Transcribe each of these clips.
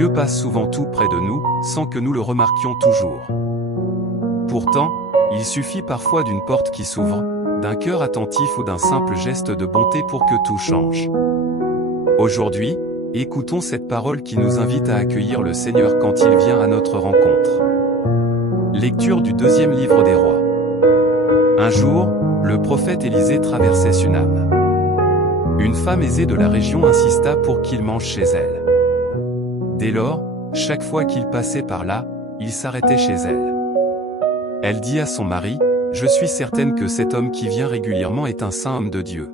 Dieu passe souvent tout près de nous, sans que nous le remarquions toujours. Pourtant, il suffit parfois d'une porte qui s'ouvre, d'un cœur attentif ou d'un simple geste de bonté pour que tout change. Aujourd'hui, écoutons cette parole qui nous invite à accueillir le Seigneur quand il vient à notre rencontre. Lecture du 2e livre des Rois. Un jour, le prophète Élisée traversait Sunam. Une femme aisée de la région insista pour qu'il mange chez elle. Dès lors, chaque fois qu'il passait par là, il s'arrêtait chez elle. Elle dit à son mari, « Je suis certaine que cet homme qui vient régulièrement est un saint homme de Dieu.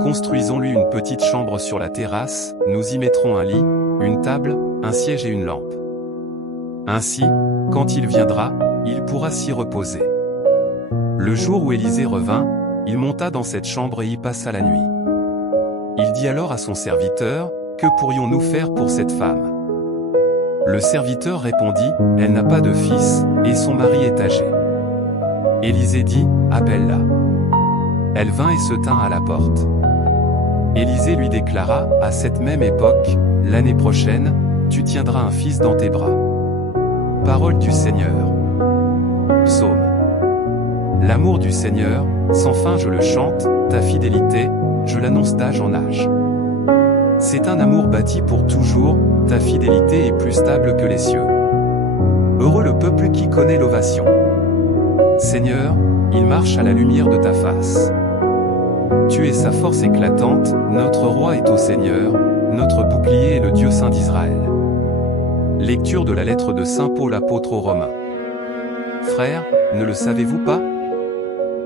Construisons-lui une petite chambre sur la terrasse, nous y mettrons un lit, une table, un siège et une lampe. Ainsi, quand il viendra, il pourra s'y reposer. » Le jour où Élisée revint, il monta dans cette chambre et y passa la nuit. Il dit alors à son serviteur, « Que pourrions-nous faire pour cette femme ?» Le serviteur répondit, « Elle n'a pas de fils, et son mari est âgé. » Élisée dit, « Appelle-la. » Elle vint et se tint à la porte. Élisée lui déclara, « À cette même époque, l'année prochaine, tu tiendras un fils dans tes bras. » Parole du Seigneur. Psaume. L'amour du Seigneur, sans fin je le chante, ta fidélité, je l'annonce d'âge en âge. C'est un amour bâti pour toujours, ta fidélité est plus stable que les cieux. Heureux le peuple qui connaît l'ovation. Seigneur, il marche à la lumière de ta face. Tu es sa force éclatante, notre roi est au Seigneur, notre bouclier est le Dieu saint d'Israël. Lecture de la lettre de saint Paul apôtre aux Romains. Frères, ne le savez-vous pas?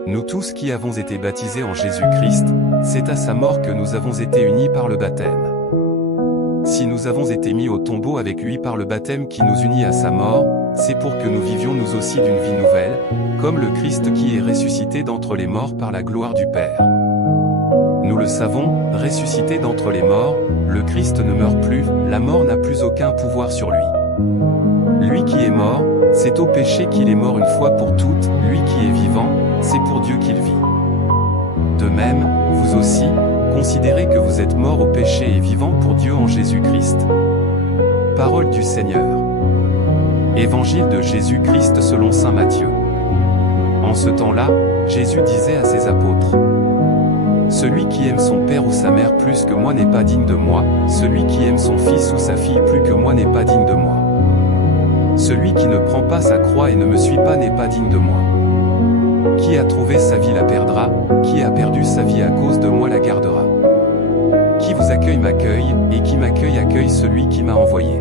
Nous tous qui avons été baptisés en Jésus-Christ, c'est à sa mort que nous avons été unis par le baptême. Si nous avons été mis au tombeau avec lui par le baptême qui nous unit à sa mort, c'est pour que nous vivions nous aussi d'une vie nouvelle, comme le Christ qui est ressuscité d'entre les morts par la gloire du Père. Nous le savons, ressuscité d'entre les morts, le Christ ne meurt plus, la mort n'a plus aucun pouvoir sur lui. Lui qui est mort, c'est au péché qu'il est mort une fois pour toutes, lui qui est vivant, c'est pour Dieu qu'il vit. De même, vous aussi, considérez que vous êtes morts au péché et vivants pour Dieu en Jésus-Christ. Parole du Seigneur. Évangile de Jésus-Christ selon saint Matthieu. En ce temps-là, Jésus disait à ses apôtres, « Celui qui aime son père ou sa mère plus que moi n'est pas digne de moi, celui qui aime son fils ou sa fille plus que moi n'est pas digne de moi. Celui qui ne prend pas sa croix et ne me suit pas n'est pas digne de moi. Qui a trouvé sa vie la perdra, qui a perdu sa vie à cause de moi la gardera. Qui vous accueille m'accueille, et qui m'accueille accueille celui qui m'a envoyé.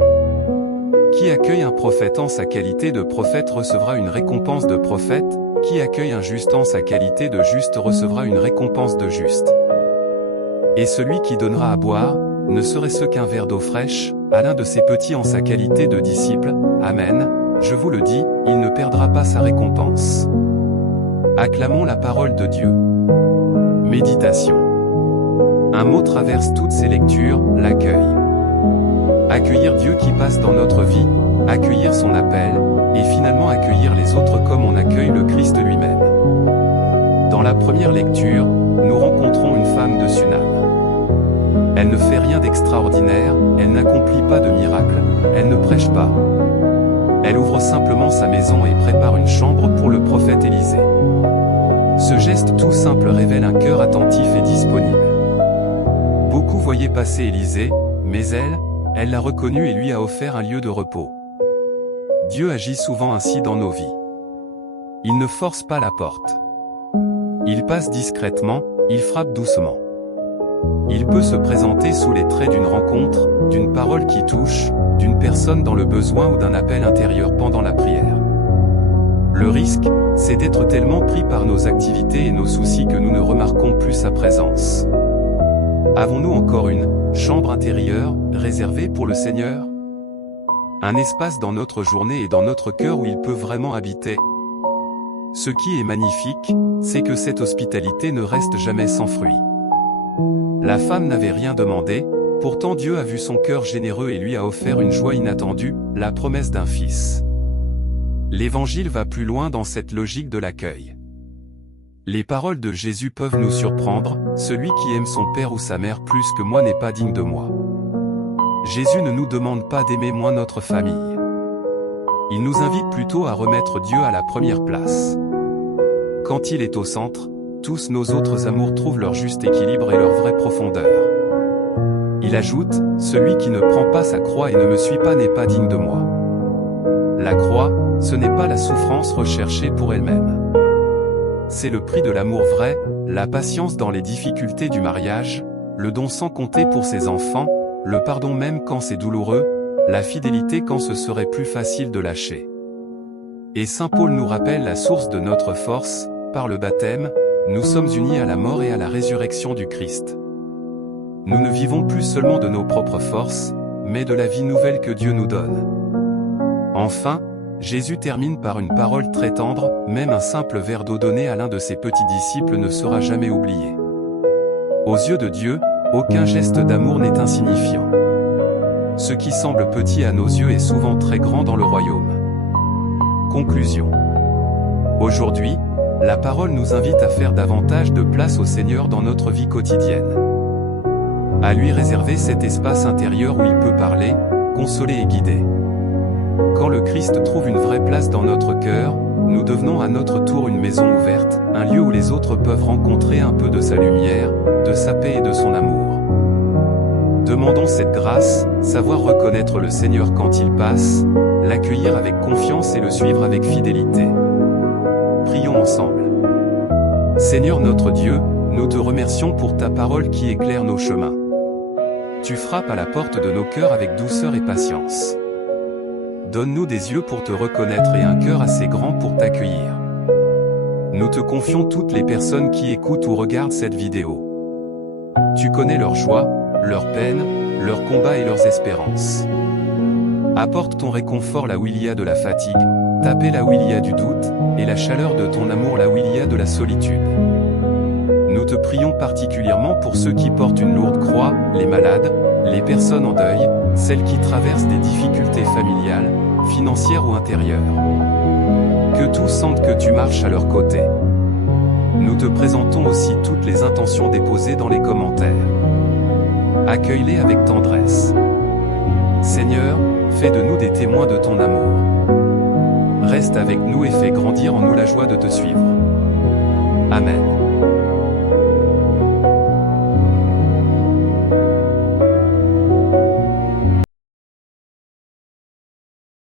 Qui accueille un prophète en sa qualité de prophète recevra une récompense de prophète, qui accueille un juste en sa qualité de juste recevra une récompense de juste. Et celui qui donnera à boire, ne serait-ce qu'un verre d'eau fraîche, à l'un de ses petits en sa qualité de disciple, Amen, je vous le dis, il ne perdra pas sa récompense. » Acclamons la parole de Dieu. Méditation. Un mot traverse toutes ces lectures, l'accueil. Accueillir Dieu qui passe dans notre vie, accueillir son appel, et finalement accueillir les autres comme on accueille le Christ lui-même. Dans la première lecture, nous rencontrons une femme de Sunam. Elle ne fait rien d'extraordinaire, elle n'accomplit pas de miracle, elle ne prêche pas. Elle ouvre simplement sa maison et prépare une chambre pour le prophète Élisée. Ce geste tout simple révèle un cœur attentif et disponible. Beaucoup voyaient passer Élisée, mais elle l'a reconnu et lui a offert un lieu de repos. Dieu agit souvent ainsi dans nos vies. Il ne force pas la porte. Il passe discrètement, il frappe doucement. Il peut se présenter sous les traits d'une rencontre, d'une parole qui touche, d'une personne dans le besoin ou d'un appel intérieur pendant la prière. Le risque, c'est d'être tellement pris par nos activités et nos soucis que nous ne remarquons plus sa présence. Avons-nous encore une chambre intérieure réservée pour le Seigneur? Un espace dans notre journée et dans notre cœur où il peut vraiment habiter? Ce qui est magnifique, c'est que cette hospitalité ne reste jamais sans fruit. La femme n'avait rien demandé, pourtant Dieu a vu son cœur généreux et lui a offert une joie inattendue, la promesse d'un fils. L'Évangile va plus loin dans cette logique de l'accueil. Les paroles de Jésus peuvent nous surprendre, celui qui aime son père ou sa mère plus que moi n'est pas digne de moi. Jésus ne nous demande pas d'aimer moins notre famille. Il nous invite plutôt à remettre Dieu à la première place. Quand il est au centre, tous nos autres amours trouvent leur juste équilibre et leur vraie profondeur. Il ajoute, « Celui qui ne prend pas sa croix et ne me suit pas n'est pas digne de moi. » La croix, ce n'est pas la souffrance recherchée pour elle-même. C'est le prix de l'amour vrai, la patience dans les difficultés du mariage, le don sans compter pour ses enfants, le pardon même quand c'est douloureux, la fidélité quand ce serait plus facile de lâcher. Et Saint Paul nous rappelle la source de notre force, par le baptême, nous sommes unis à la mort et à la résurrection du Christ. Nous ne vivons plus seulement de nos propres forces, mais de la vie nouvelle que Dieu nous donne. Enfin, Jésus termine par une parole très tendre, même un simple verre d'eau donné à l'un de ses petits disciples ne sera jamais oublié. Aux yeux de Dieu, aucun geste d'amour n'est insignifiant. Ce qui semble petit à nos yeux est souvent très grand dans le royaume. Conclusion. Aujourd'hui, la parole nous invite à faire davantage de place au Seigneur dans notre vie quotidienne. À lui réserver cet espace intérieur où il peut parler, consoler et guider. Quand le Christ trouve une vraie place dans notre cœur, nous devenons à notre tour une maison ouverte, un lieu où les autres peuvent rencontrer un peu de sa lumière, de sa paix et de son amour. Demandons cette grâce, savoir reconnaître le Seigneur quand il passe, l'accueillir avec confiance et le suivre avec fidélité. Prions ensemble. Seigneur notre Dieu, nous te remercions pour ta parole qui éclaire nos chemins. Tu frappes à la porte de nos cœurs avec douceur et patience. Donne-nous des yeux pour te reconnaître et un cœur assez grand pour t'accueillir. Nous te confions toutes les personnes qui écoutent ou regardent cette vidéo. Tu connais leurs joies, leurs peines, leurs combats et leurs espérances. Apporte ton réconfort là où il y a de la fatigue, ta paix là où il y a du doute, et la chaleur de ton amour là où il y a de la solitude. Nous te prions particulièrement pour ceux qui portent une lourde croix, les malades, les personnes en deuil, celles qui traversent des difficultés familiales, financières ou intérieures. Que tous sentent que tu marches à leur côté. Nous te présentons aussi toutes les intentions déposées dans les commentaires. Accueille-les avec tendresse. Seigneur, fais de nous des témoins de ton amour. Reste avec nous et fais grandir en nous la joie de te suivre. Amen.